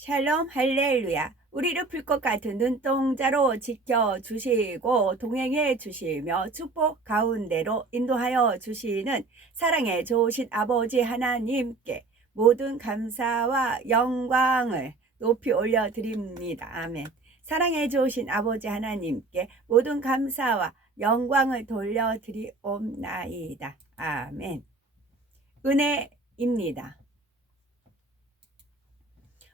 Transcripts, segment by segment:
샬롬 할렐루야. 우리를 풀 것 같은 눈동자로 지켜주시고 동행해 주시며 축복 가운데로 인도하여 주시는 사랑의 좋으신 아버지 하나님께 모든 감사와 영광을 높이 올려드립니다. 아멘. 사랑해 주신 아버지 하나님께 모든 감사와 영광을 돌려드리옵나이다. 아멘. 은혜입니다.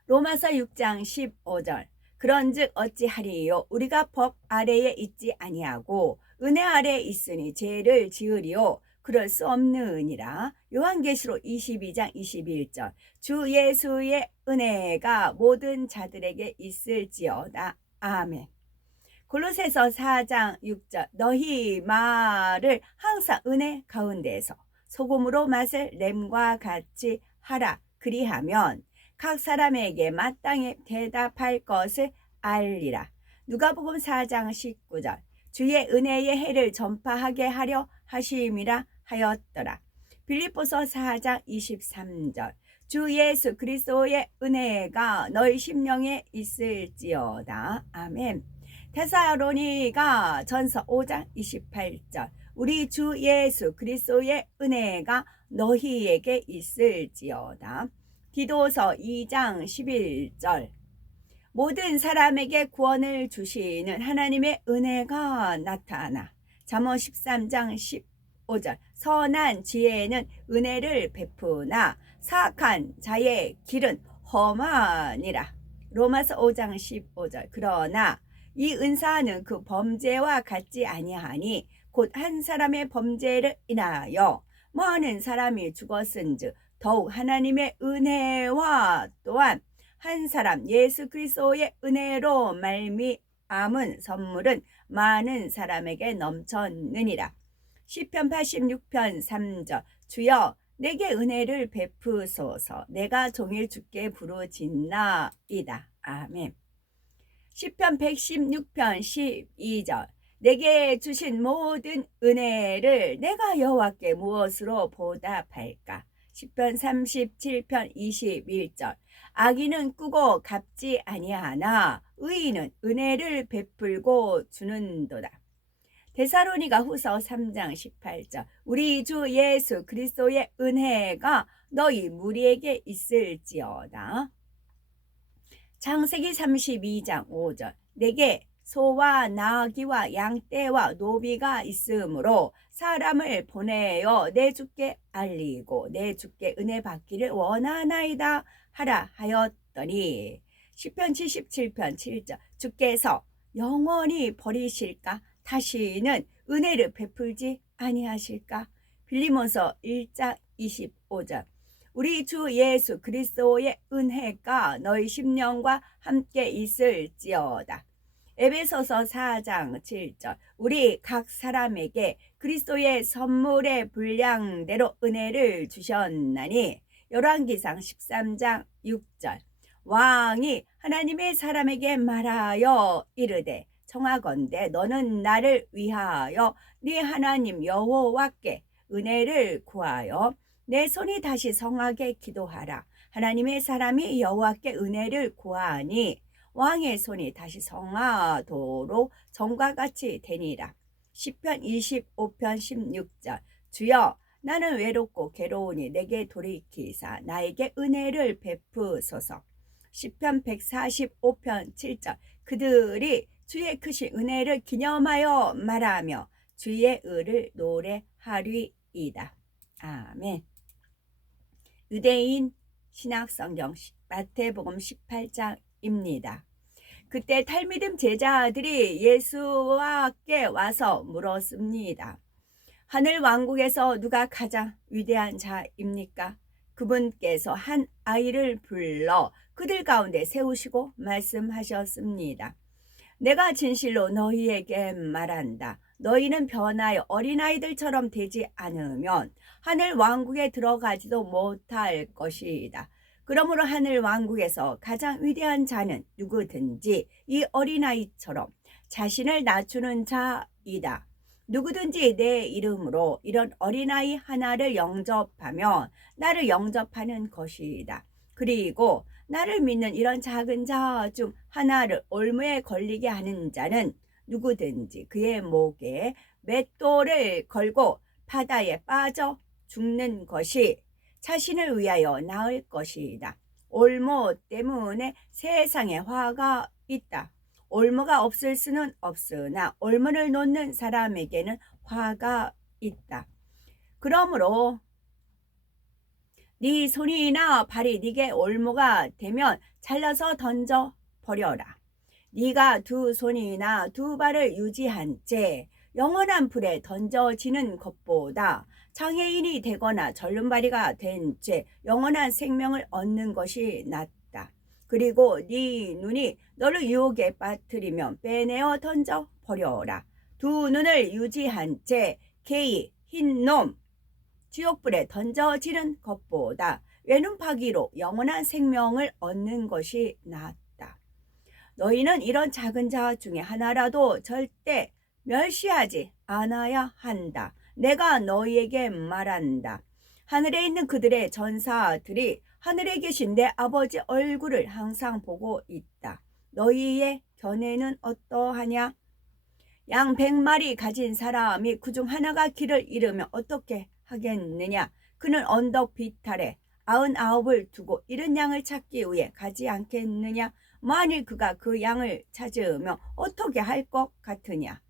로마서 6장 15절. 그런즉 어찌하리요 우리가 법 아래에 있지 아니하고 은혜 아래에 있으니 죄를 지으리요 그럴 수 없느니라. 요한계시록 22장 21절. 주 예수의 은혜가 모든 자들에게 있을지어다. 아멘. 골로새서 4장 6절. 너희 말을 항상 은혜 가운데에서 소금으로 맛을 램과 같이 하라. 그리하면 각 사람에게 마땅히 대답할 것을 알리라. 누가복음 4장 19절. 주의 은혜의 해를 전파하게 하려 하심이라 하였더라. 빌립보서 4장 23절. 주 예수 그리스도의 은혜가 너희 심령에 있을지어다. 아멘. 데살로니가 전서 5장 28절. 우리 주 예수 그리스도의 은혜가 너희에게 있을지어다. 디도서 2장 11절. 모든 사람에게 구원을 주시는 하나님의 은혜가 나타나. 잠언 13장 15절. 선한 지혜는 은혜를 베푸나 사악한 자의 길은 험하니라. 로마서 5장 15절. 그러나 이 은사는 그 범죄와 같지 아니하니 곧 한 사람의 범죄를 인하여 많은 사람이 죽었은즉 더욱 하나님의 은혜와 또한 한 사람 예수 그리스도의 은혜로 말미암은 선물은 많은 사람에게 넘쳤느니라. 시편 86편 3절. 주여 내게 은혜를 베푸소서. 내가 종일 주께 부르짖나이다. 아멘. 시편 116편 12절. 내게 주신 모든 은혜를 내가 여호와께 무엇으로 보답할까? 시편 37편 21절. 악인은 꾸고 갚지 아니하나 의인은 은혜를 베풀고 주는도다. 데살로니가 후서 3장 18절. 우리 주 예수 그리스도의 은혜가 너희 무리에게 있을지어다. 창세기 32장 5절. 내게 소와 나귀와 양떼와 노비가 있으므로 사람을 보내어 내 주께 알리고 내 주께 은혜 받기를 원하나이다 하라 하였더니. 시편 77편 7절. 주께서 영원히 버리실까? 다시는 은혜를 베풀지 아니하실까? 빌리몬서 1장 25절. 우리 주 예수 그리스도의 은혜가 너희 심령과 함께 있을지어다. 에베소서 4장 7절. 우리 각 사람에게 그리스도의 선물의 분량대로 은혜를 주셨나니. 열왕기상 13장 6절. 왕이 하나님의 사람에게 말하여 이르되 청하건대 너는 나를 위하여 네 하나님 여호와께 은혜를 구하여 내 손이 다시 성하게 기도하라. 하나님의 사람이 여호와께 은혜를 구하니 왕의 손이 다시 성하도록 전과 같이 되니라. 시편 25편 16절. 주여 나는 외롭고 괴로우니 내게 돌이키사 나에게 은혜를 베푸소서. 시편 145편 7절. 그들이 주의 크신 은혜를 기념하여 말하며 주의 의를 노래하리이다. 아멘. 유대인 신약성경 마태복음 18장입니다. 그때 탈미dim 제자들이 예수와께 와서 물었습니다. 하늘 왕국에서 누가 가장 위대한 자입니까? 그분께서 한 아이를 불러 그들 가운데 세우시고 말씀하셨습니다. 내가 진실로 너희에게 말한다. 너희는 변하여 어린아이들처럼 되지 않으면 하늘 왕국에 들어가지도 못할 것이다. 그러므로 하늘 왕국에서 가장 위대한 자는 누구든지 이 어린아이처럼 자신을 낮추는 자이다. 누구든지 내 이름으로 이런 어린아이 하나를 영접하면 나를 영접하는 것이다. 그리고 나를 믿는 이런 작은 자 중 하나를 올무에 걸리게 하는 자는 누구든지 그의 목에 맷돌을 걸고 바다에 빠져 죽는 것이 자신을 위하여 나을 것이다. 올무 때문에 세상에 화가 있다. 올무가 없을 수는 없으나 올무를 놓는 사람에게는 화가 있다. 그러므로 네 손이나 발이 네게 올무가 되면 잘라서 던져 버려라. 네가 두 손이나 두 발을 유지한 채 영원한 불에 던져지는 것보다 장애인이 되거나 절름발이가 된 채 영원한 생명을 얻는 것이 낫다. 그리고 네 눈이 너를 유혹에 빠뜨리면 빼내어 던져 버려라. 두 눈을 유지한 채 개이 흰놈 지옥불에 던져지는 것보다 외눈 파기로 영원한 생명을 얻는 것이 낫다. 너희는 이런 작은 자 중에 하나라도 절대 멸시하지 않아야 한다. 내가 너희에게 말한다. 하늘에 있는 그들의 전사들이 하늘에 계신 내 아버지 얼굴을 항상 보고 있다. 너희의 견해는 어떠하냐? 양 100마리 가진 사람이 그중 하나가 길을 잃으면 어떻게 하겠느냐? 그는 언덕 비탈에 99을 두고 잃은 양을 찾기 위해 가지 않겠느냐? 만일 그가 그 양을 찾으면 어떻게 할 것 같으냐?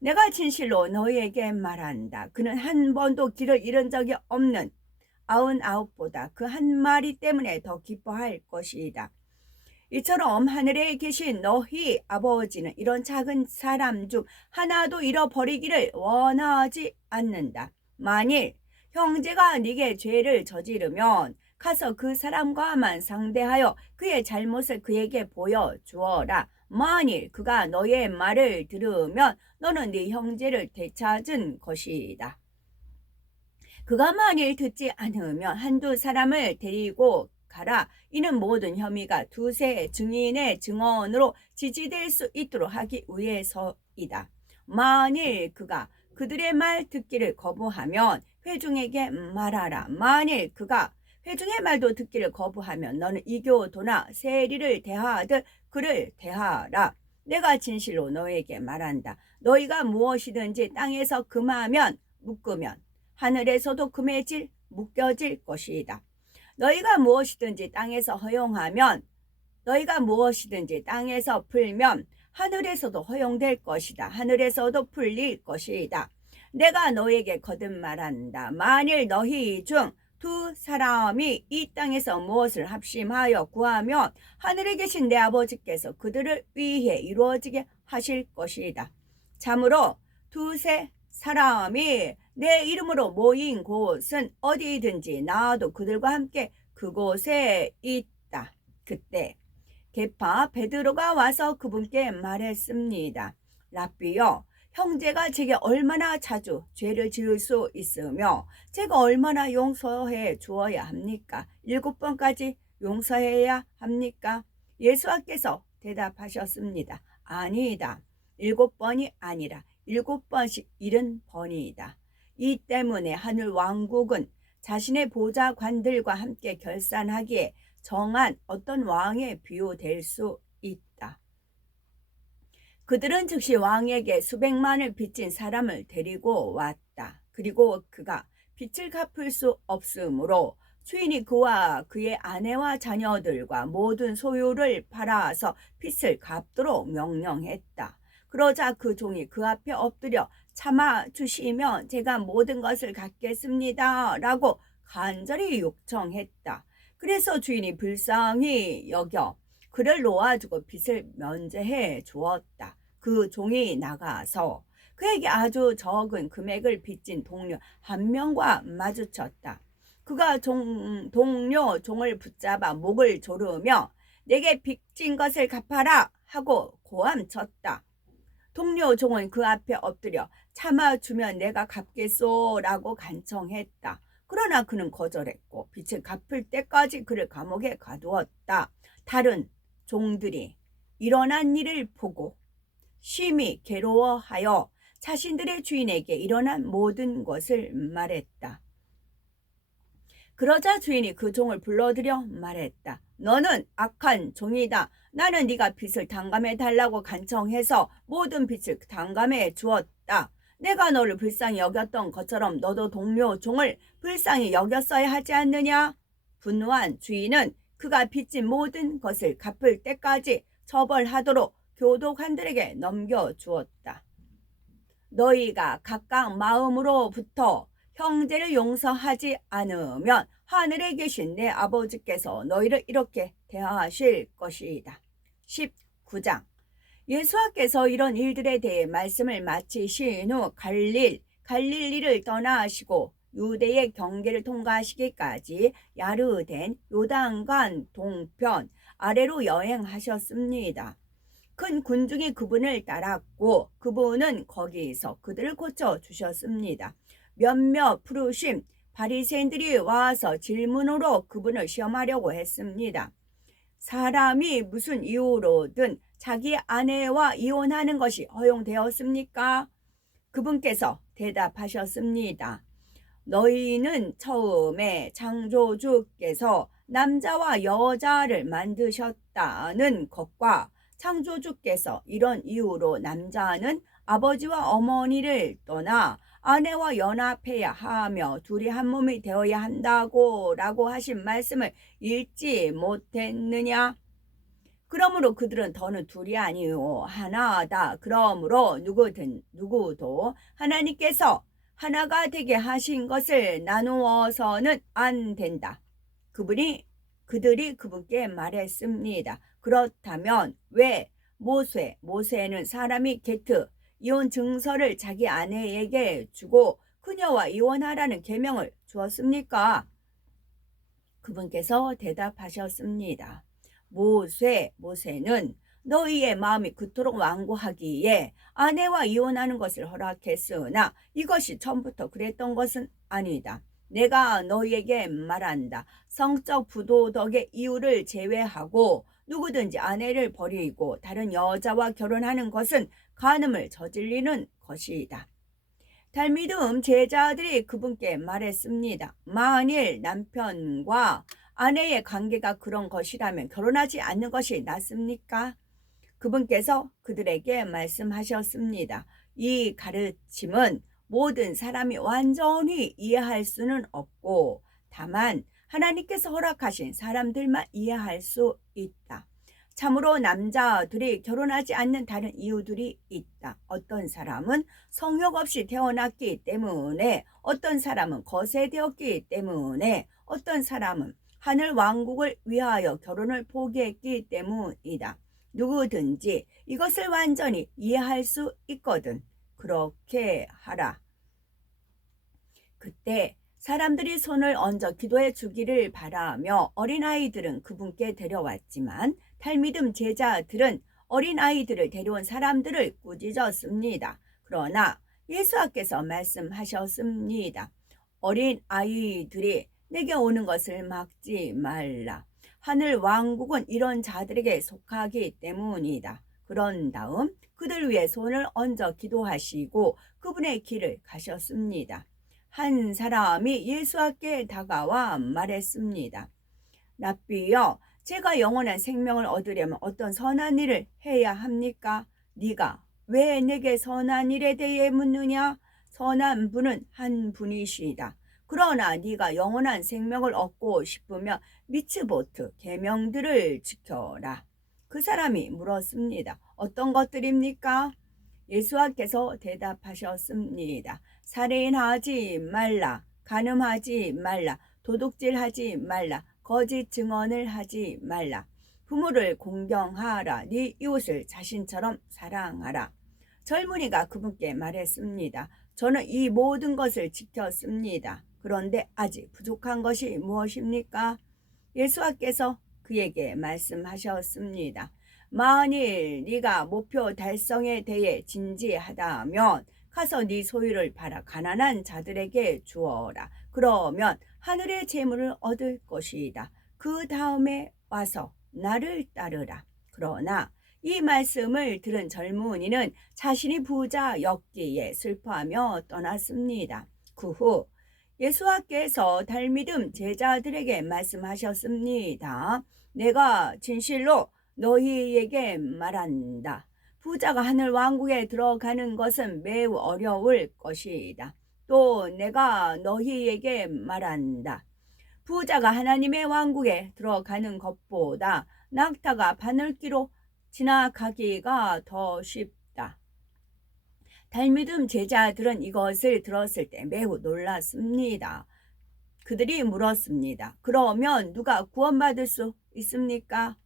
내가 진실로 너희에게 말한다. 그는 한 번도 길을 잃은 적이 없는 99보다 그 한 마리 때문에 더 기뻐할 것이다. 이처럼 하늘에 계신 너희 아버지는 이런 작은 사람 중 하나도 잃어버리기를 원하지 않는다. 만일 형제가 네게 죄를 저지르면 가서 그 사람과만 상대하여 그의 잘못을 그에게 보여주어라. 만일 그가 너의 말을 들으면 너는 네 형제를 되찾은 것이다. 그가 만일 듣지 않으면 한두 사람을 데리고 가라. 이는 모든 혐의가 두세 증인의 증언으로 지지될 수 있도록 하기 위해서이다. 만일 그가 그들의 말 듣기를 거부하면 회중에게 말하라. 만일 그가 회중의 말도 듣기를 거부하면 너는 이교도나 세리를 대하듯 그를 대하라. 내가 진실로 너에게 말한다. 너희가 무엇이든지 땅에서 금하면 묶으면 하늘에서도 금해질 묶여질 것이다. 너희가 무엇이든지 땅에서 허용하면 너희가 무엇이든지 땅에서 풀면 하늘에서도 허용될 것이다. 하늘에서도 풀릴 것이다. 내가 너에게 거듭 말한다. 만일 너희 중 두 사람이 이 땅에서 무엇을 합심하여 구하면 하늘에 계신 내 아버지께서 그들을 위해 이루어지게 하실 것이다. 참으로 두세 사람이 내 이름으로 모인 곳은 어디든지 나도 그들과 함께 그곳에 있다. 그때 계파 베드로가 와서 그분께 말했습니다. 랍비여, 형제가 제게 얼마나 자주 죄를 지을 수 있으며 제가 얼마나 용서해 주어야 합니까? 7번까지 용서해야 합니까? 예수께서 대답하셨습니다. 아니다. 7번이 아니라 7번씩 70번이다. 이 때문에 하늘 왕국은 자신의 보좌관들과 함께 결산하기에 정한 어떤 왕에 비유될 수 있다. 그들은 즉시 왕에게 수백만을 빚진 사람을 데리고 왔다. 그리고 그가 빚을 갚을 수 없으므로 주인이 그와 그의 아내와 자녀들과 모든 소유를 팔아서 빚을 갚도록 명령했다. 그러자 그 종이 그 앞에 엎드려 참아 주시면 제가 모든 것을 갚겠습니다 라고 간절히 요청했다. 그래서 주인이 불쌍히 여겨 그를 놓아주고 빚을 면제해 주었다. 그 종이 나가서 그에게 아주 적은 금액을 빚진 동료 한 명과 마주쳤다. 그가 동료 종을 붙잡아 목을 조르며 내게 빚진 것을 갚아라 하고 고함쳤다. 동료 종은 그 앞에 엎드려 참아주면 내가 갚겠소 라고 간청했다. 그러나 그는 거절했고 빚을 갚을 때까지 그를 감옥에 가두었다. 다른 종들이 일어난 일을 보고 심히 괴로워하여 자신들의 주인에게 일어난 모든 것을 말했다. 그러자 주인이 그 종을 불러들여 말했다. 너는 악한 종이다. 나는 네가 빚을 탕감해 달라고 간청해서 모든 빚을 탕감해 주었다. 내가 너를 불쌍히 여겼던 것처럼 너도 동료 종을 불쌍히 여겼어야 하지 않느냐? 분노한 주인은 그가 빚진 모든 것을 갚을 때까지 처벌하도록 교독관들에게 넘겨주었다. 너희가 각각 마음으로부터 형제를 용서하지 않으면 하늘에 계신 내 아버지께서 너희를 이렇게 대하실 것이다. 19장. 예수께서 이런 일들에 대해 말씀을 마치신 후 갈릴리를 떠나시고 유대의 경계를 통과하시기까지 야르덴 요단강 동편 아래로 여행하셨습니다. 큰 군중이 그분을 따랐고 그분은 거기서 그들을 고쳐주셨습니다. 몇몇 푸르심 바리새인들이 와서 질문으로 그분을 시험하려고 했습니다. 사람이 무슨 이유로든 자기 아내와 이혼하는 것이 허용되었습니까? 그분께서 대답하셨습니다. 너희는 처음에 창조주께서 남자와 여자를 만드셨다는 것과 창조주께서 이런 이유로 남자는 아버지와 어머니를 떠나 아내와 연합해야 하며 둘이 한 몸이 되어야 한다고 라고 하신 말씀을 읽지 못했느냐? 그러므로 그들은 더는 둘이 아니요 하나다. 그러므로 누구도 하나님께서 하나가 되게 하신 것을 나누어서는 안 된다. 그들이 그분께 말했습니다. 그렇다면 왜 모세는 사람이 이혼 증서를 자기 아내에게 주고 그녀와 이혼하라는 계명을 주었습니까? 그분께서 대답하셨습니다. 모세는 너희의 마음이 그토록 완고하기에 아내와 이혼하는 것을 허락했으나 이것이 처음부터 그랬던 것은 아니다. 내가 너희에게 말한다. 성적 부도덕의 이유를 제외하고 누구든지 아내를 버리고 다른 여자와 결혼하는 것은 간음을 저질리는 것이다. 달미듬 제자들이 그분께 말했습니다. 만일 남편과 아내의 관계가 그런 것이라면 결혼하지 않는 것이 낫습니까? 그분께서 그들에게 말씀하셨습니다. 이 가르침은 모든 사람이 완전히 이해할 수는 없고 다만 하나님께서 허락하신 사람들만 이해할 수 있다. 참으로 남자들이 결혼하지 않는 다른 이유들이 있다. 어떤 사람은 성욕 없이 태어났기 때문에, 어떤 사람은 거세되었기 때문에, 어떤 사람은 하늘 왕국을 위하여 결혼을 포기했기 때문이다. 누구든지 이것을 완전히 이해할 수 있거든. 그렇게 하라. 그때 사람들이 손을 얹어 기도해 주기를 바라며 어린아이들은 그분께 데려왔지만 달미듬 제자들은 어린아이들을 데려온 사람들을 꾸짖었습니다. 그러나 예수께서 말씀하셨습니다. 어린아이들이 내게 오는 것을 막지 말라. 하늘 왕국은 이런 자들에게 속하기 때문이다. 그런 다음 그들 위해 손을 얹어 기도하시고 그분의 길을 가셨습니다. 한 사람이 예수 앞에 다가와 말했습니다. 랍비여, 제가 영원한 생명을 얻으려면 어떤 선한 일을 해야 합니까? 네가 왜 내게 선한 일에 대해 묻느냐? 선한 분은 한 분이시다. 그러나 네가 영원한 생명을 얻고 싶으면 미츠보트 계명들을 지켜라. 그 사람이 물었습니다. 어떤 것들입니까? 예수께서 대답하셨습니다. 살인하지 말라, 간음하지 말라, 도둑질하지 말라, 거짓 증언을 하지 말라, 부모를 공경하라, 네 이웃을 자신처럼 사랑하라. 젊은이가 그분께 말했습니다. 저는 이 모든 것을 지켰습니다. 그런데 아직 부족한 것이 무엇입니까? 예수께서 그에게 말씀하셨습니다. 만일 네가 목표 달성에 대해 진지하다면 가서 네 소유를 팔아 가난한 자들에게 주어라. 그러면 하늘의 재물을 얻을 것이다. 그 다음에 와서 나를 따르라. 그러나 이 말씀을 들은 젊은이는 자신이 부자였기에 슬퍼하며 떠났습니다. 그 후 예수와께서 달미듬 제자들에게 말씀하셨습니다. 내가 진실로 너희에게 말한다. 부자가 하늘 왕국에 들어가는 것은 매우 어려울 것이다. 또 내가 너희에게 말한다. 부자가 하나님의 왕국에 들어가는 것보다 낙타가 바늘귀로 지나가기가 더 쉽다. 달미듬 제자들은 이것을 들었을 때 매우 놀랐습니다. 그들이 물었습니다. 그러면 누가 구원받을 수 있습니까?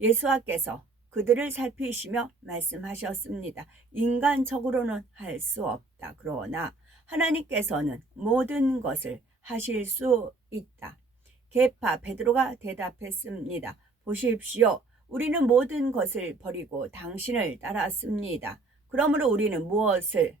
예수께서 그들을 살피시며 말씀하셨습니다. 인간적으로는 할 수 없다. 그러나 하나님께서는 모든 것을 하실 수 있다. 계파 베드로가 대답했습니다. 보십시오. 우리는 모든 것을 버리고 당신을 따랐습니다. 그러므로 우리는 무엇을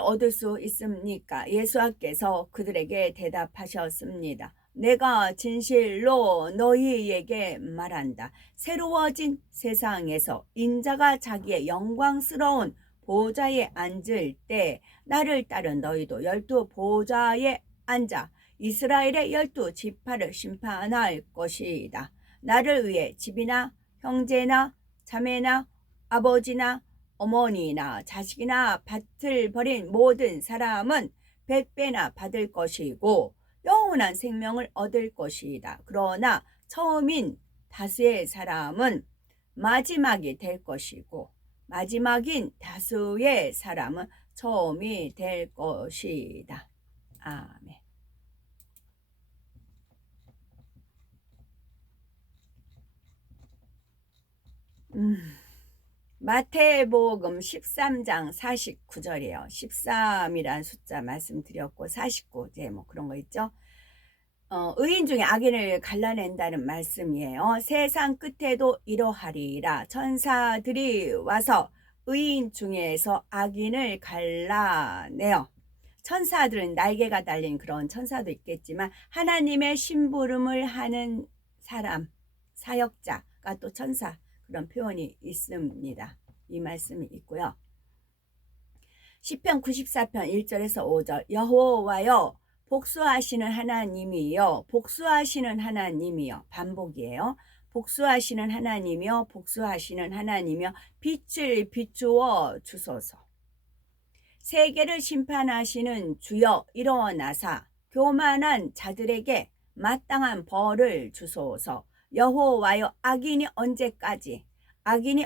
얻을 수 있습니까? 예수께서 그들에게 대답하셨습니다. 내가 진실로 너희에게 말한다. 새로워진 세상에서 인자가 자기의 영광스러운 보좌에 앉을 때 나를 따른 너희도 12 보좌에 앉아 이스라엘의 12 지파를 심판할 것이다. 나를 위해 집이나 형제나 자매나 아버지나 어머니나 자식이나 밭을 버린 모든 사람은 100배나 받을 것이고 영원한 생명을 얻을 것이다. 그러나 처음인 다수의 사람은 마지막이 될 것이고 마지막인 다수의 사람은 처음이 될 것이다. 아멘. 마태복음 13장 49절이에요. 13이란 숫자 말씀드렸고 49 이제 뭐 그런 거 있죠. 의인 중에 악인을 갈라낸다는 말씀이에요. 세상 끝에도 이러하리라. 천사들이 와서 의인 중에서 악인을 갈라내요. 천사들은 날개가 달린 그런 천사도 있겠지만 하나님의 심부름을 하는 사람, 사역자가 또 천사 그런 표현이 있습니다. 이 말씀이 있고요. 시편 94편 1절에서 5절 여호와여 복수하시는 하나님이여 복수하시는 하나님이여 반복이에요. 복수하시는 하나님이여 복수하시는 하나님이여 빛을 비추어 주소서. 세계를 심판하시는 주여 일어나사 교만한 자들에게 마땅한 벌을 주소서. 여호와여 악인이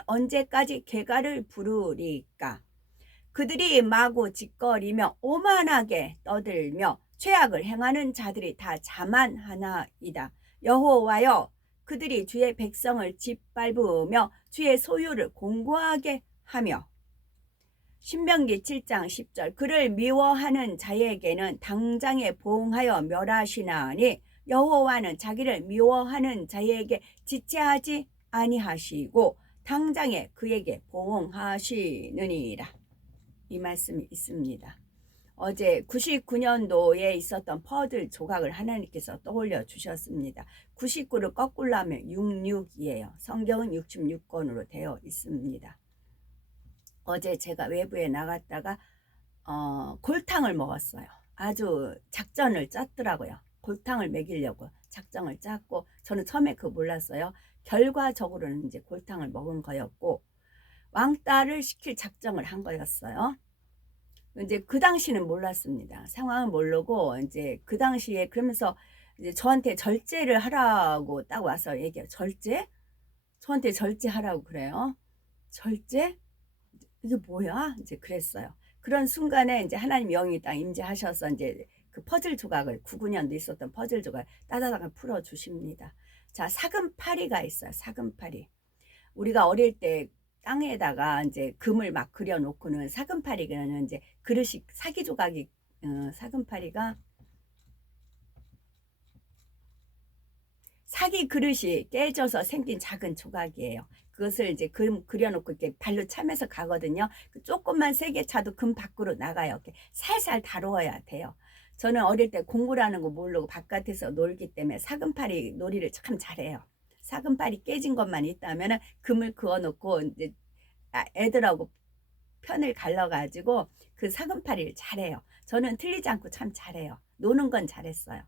언제까지 개가를 부르리까? 그들이 마구 짓거리며 오만하게 떠들며 죄악을 행하는 자들이 다 자만하나이다. 여호와여 그들이 주의 백성을 짓밟으며 주의 소유를 공고하게 하며 신명기 7장 10절 그를 미워하는 자에게는 당장에 보응하여 멸하시나니 여호와는 자기를 미워하는 자에게 지체하지 아니하시고 당장에 그에게 보응하시느니라. 이 말씀이 있습니다. 어제 99년도에 있었던 퍼즐 조각을 하나님께서 떠올려 주셨습니다. 99를 거꾸로 하면 66이에요. 성경은 66권으로 되어 있습니다. 어제 제가 외부에 나갔다가 골탕을 먹었어요. 아주 작전을 짰더라고요. 골탕을 먹이려고 작전을 짰고 저는 처음에 그거 몰랐어요. 결과적으로는 이제 골탕을 먹은 거였고 왕따를 시킬 작정을 한 거였어요. 이제 그 당시는 몰랐습니다. 상황은 모르고 이제 그 당시에 그러면서 이제 저한테 절제를 하라고 딱 와서 얘기해요. 절제? 저한테 절제하라고 그래요. 절제? 이게 뭐야? 이제 그랬어요. 그런 순간에 이제 하나님 영이 딱 임재하셔서 이제 그 퍼즐 조각을 99년도 있었던 퍼즐 조각을 따다닥 풀어 주십니다. 자, 사금파리가 있어요. 사금파리. 우리가 어릴 때 땅에다가 이제 금을 막 그려놓고는 사금파리는 이제 그릇이 사기 조각이 사금파리가 사기 그릇이 깨져서 생긴 작은 조각이에요. 그것을 이제 금 그려놓고 이렇게 발로 차면서 가거든요. 조금만 세게 차도 금 밖으로 나가요. 이렇게 살살 다루어야 돼요. 저는 어릴 때 공부라는 거 모르고 바깥에서 놀기 때문에 사금파리 놀이를 참 잘해요. 사금파리 깨진 것만 있다면 금을 그어놓고 이제 애들하고 편을 갈라가지고 그 사금팔이를 잘해요. 저는 틀리지 않고 참 잘해요. 노는 건 잘했어요.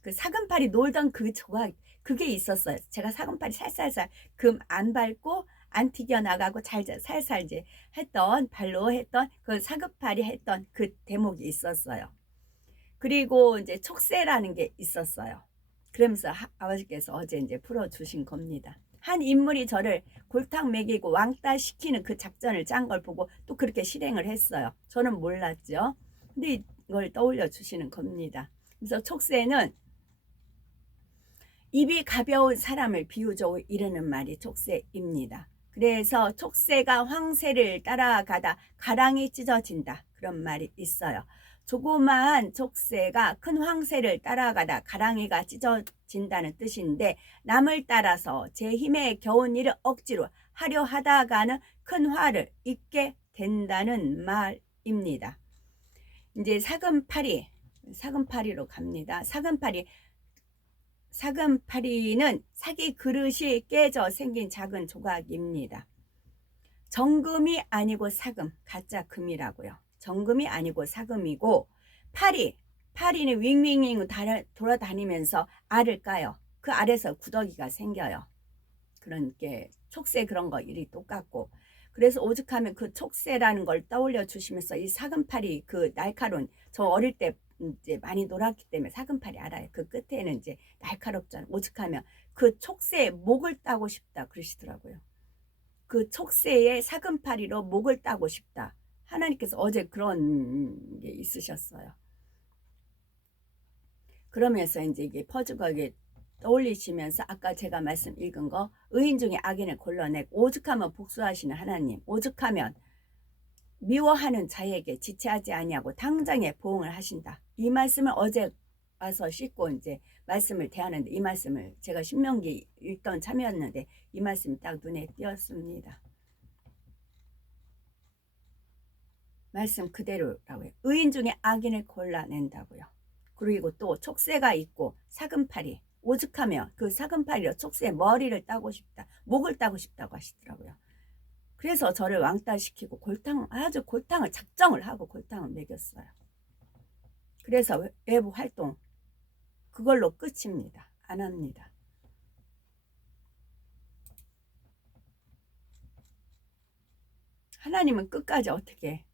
그 사금팔이 놀던 그 조각, 그게 있었어요. 제가 사금팔이 살살살 금 안 밟고 안 튀겨나가고 잘 살살 이제 했던, 발로 했던 그 사금팔이 했던 그 대목이 있었어요. 그리고 이제 촉새라는 게 있었어요. 그러면서 아버지께서 어제 이제 풀어주신 겁니다. 한 인물이 저를 골탕 먹이고 왕따 시키는 그 작전을 짠 걸 보고 또 그렇게 실행을 했어요. 저는 몰랐죠. 근데 이걸 떠올려 주시는 겁니다. 그래서 촉새는 입이 가벼운 사람을 비유적으로 이르는 말이 촉새입니다. 그래서 촉새가 황새를 따라가다 가랑이 찢어진다, 그런 말이 있어요. 조그마한 촉새가 큰 황새를 따라가다 가랑이가 찢어진다는 뜻인데, 남을 따라서 제 힘에 겨운 일을 억지로 하려 하다가는 큰 화를 입게 된다는 말입니다. 이제 사금팔이로 갑니다. 사금팔이는 사기 그릇이 깨져 생긴 작은 조각입니다. 정금이 아니고 사금, 가짜 금이라고요. 정금이 아니고 사금이고, 파리는 윙윙윙 돌아다니면서 알을 까요. 그 알에서 구더기가 생겨요. 그런 게 촉새 그런 거 일이 똑같고, 그래서 오죽하면 그 촉새라는 걸 떠올려 주시면서 이 사금팔이 그 날카로운, 저 어릴 때 이제 많이 놀았기 때문에 사금팔이 알아요. 그 끝에는 이제 날카롭잖아요. 오죽하면 그 촉새의 목을 따고 싶다 그러시더라고요. 그 촉새의 사금팔이로 목을 따고 싶다. 하나님께서 어제 그런 게 있으셨어요. 그러면서 이제 이게 퍼즐하게 떠올리시면서 아까 제가 말씀 읽은 거, 의인 중에 악인을 골라내고 오죽하면 복수하시는 하나님, 오죽하면 미워하는 자에게 지체하지 아니하고 당장에 보응을 하신다. 이 말씀을 어제 와서 씻고 이제 말씀을 대하는데, 이 말씀을 제가 신명기 읽던 참이었는데 이 말씀이 딱 눈에 띄었습니다. 말씀 그대로라고요. 의인 중에 악인을 골라낸다고요. 그리고 또 촉새가 있고 사금팔이, 오죽하면 그 사금팔이로 촉새의 머리를 따고 싶다, 목을 따고 싶다고 하시더라고요. 그래서 저를 왕따시키고 아주 골탕을 작정을 하고 골탕을 먹였어요. 그래서 외부 활동 그걸로 끝입니다. 안 합니다. 하나님은 끝까지 어떻게,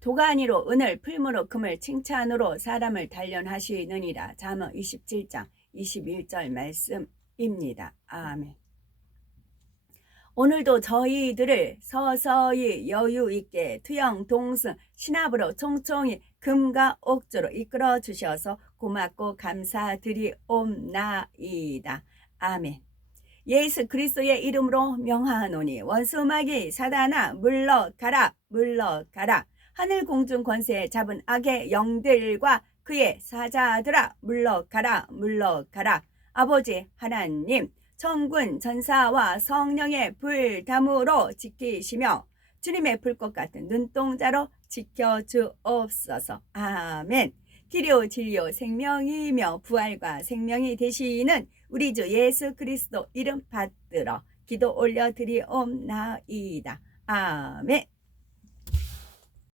도가니로 은을, 풀무로 금을, 칭찬으로 사람을 단련하시느니라. 잠언 27장 21절 말씀입니다. 아멘. 오늘도 저희들을 서서히 여유 있게 투영 동승 신압으로 총총히 금과 옥조로 이끌어 주셔서 고맙고 감사드리옵나이다. 아멘. 예수 그리스도의 이름으로 명하노니 원수마귀 사단아 물러가라, 물러가라. 하늘 공중 권세 잡은 악의 영들과 그의 사자들아 물러가라, 물러가라. 아버지 하나님, 천군 전사와 성령의 불담으로 지키시며 주님의 불꽃 같은 눈동자로 지켜주옵소서. 아멘. 길이요 진리요 생명이며 부활과 생명이 되시는 우리 주 예수 그리스도 이름 받들어 기도 올려드리옵나이다. 아멘.